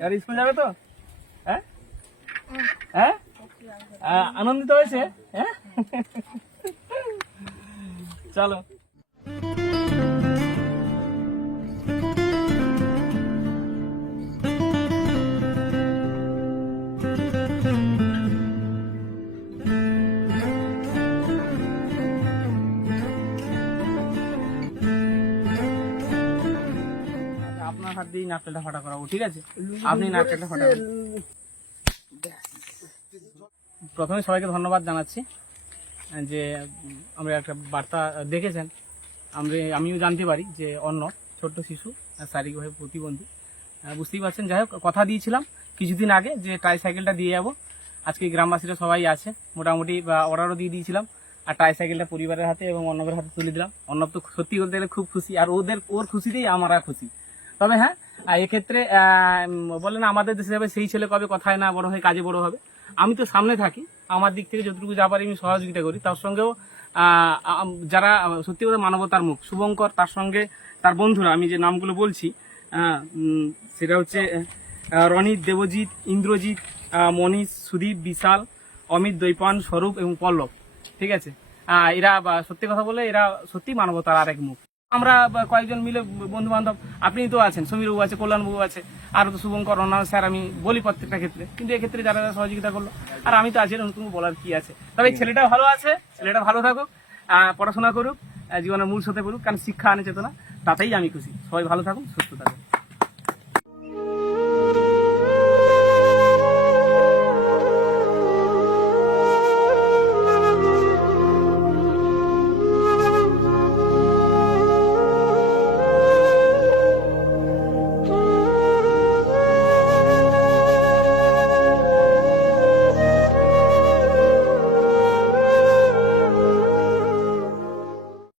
এবার স্কুল যাবে তো? হ্যাঁ হ্যাঁ, আনন্দিত হয়েছে? হ্যাঁ, চলো। আপনার হাত দিয়ে নারকেলটা ফাটা করাবো, ঠিক আছে? আপনি নারকেলটা ফাটাবেন। প্রথমে সবাইকে ধন্যবাদ জানাচ্ছি যে আমরা একটা বার্তা দেখেছেন। আমিও জানতে পারি যে অন্য ছোট্ট শিশু শারীরিকভাবে প্রতিবন্ধী, বুঝতেই পারছেন। যাই হোক, কথা দিয়েছিলাম কিছুদিন আগে যে ট্রাইসাইকেলটা দিয়ে যাবো। আজকে গ্রামবাসীরা সবাই আছে মোটামুটি, বা অর্ডারও দিয়ে দিয়েছিলাম। আর ট্রাইসাইকেলটা পরিবারের হাতে এবং অর্ণবের হাতে তুলে দিলাম। অর্ণব তো সত্যি বলতে গেলে খুব খুশি, আর ওর খুশিতেই আমরা খুশি। তবে হ্যাঁ, এক্ষেত্রে বলে না আমাদের দেশে যাবে সেই ছেলে কবে কথায় না বড় হয়ে কাজে বড় হবে। আমি তো সামনে থাকি, আমার দিক থেকে যতটুকু যা পারি আমি সহযোগিতা করি। তার সঙ্গেও যারা সত্যি করে মানবতার মুখ, শুভঙ্কর, তার সঙ্গে তার বন্ধুরা, আমি যে নামগুলো বলছি সেটা হচ্ছে রনিত, দেবজিৎ, ইন্দ্রজিৎ, মনীষ, সুদীপ, বিশাল, অমিত, দৈপান, স্বরূপ এবং পল্লব, ঠিক আছে? এরা সত্যি কথা বলে এরা সত্যি মানবতার আরেক মুখ। আমরা কয়েকজন মিলে বন্ধু বান্ধব, আপনি তো আছেন, সমীরবাবু আছে, কল্যাণবাবু আছে, আর তো শুভঙ্কর, অন্যান্য স্যার, আমি বলি প্রত্যেকটা ক্ষেত্রে, কিন্তু এক্ষেত্রে যারা যারা সহযোগিতা করলো, আর আমি তো আছি, নতুন বলার কি আছে। তবে ছেলেটা ভালো আছে, ছেলেটা ভালো থাকুক, পড়াশোনা করুক, জীবনের মূল সাথে করুক, কারণ শিক্ষা আনে চেতনা, তাতেই আমি খুশি। সবাই ভালো থাকুন, সুস্থ থাকুন।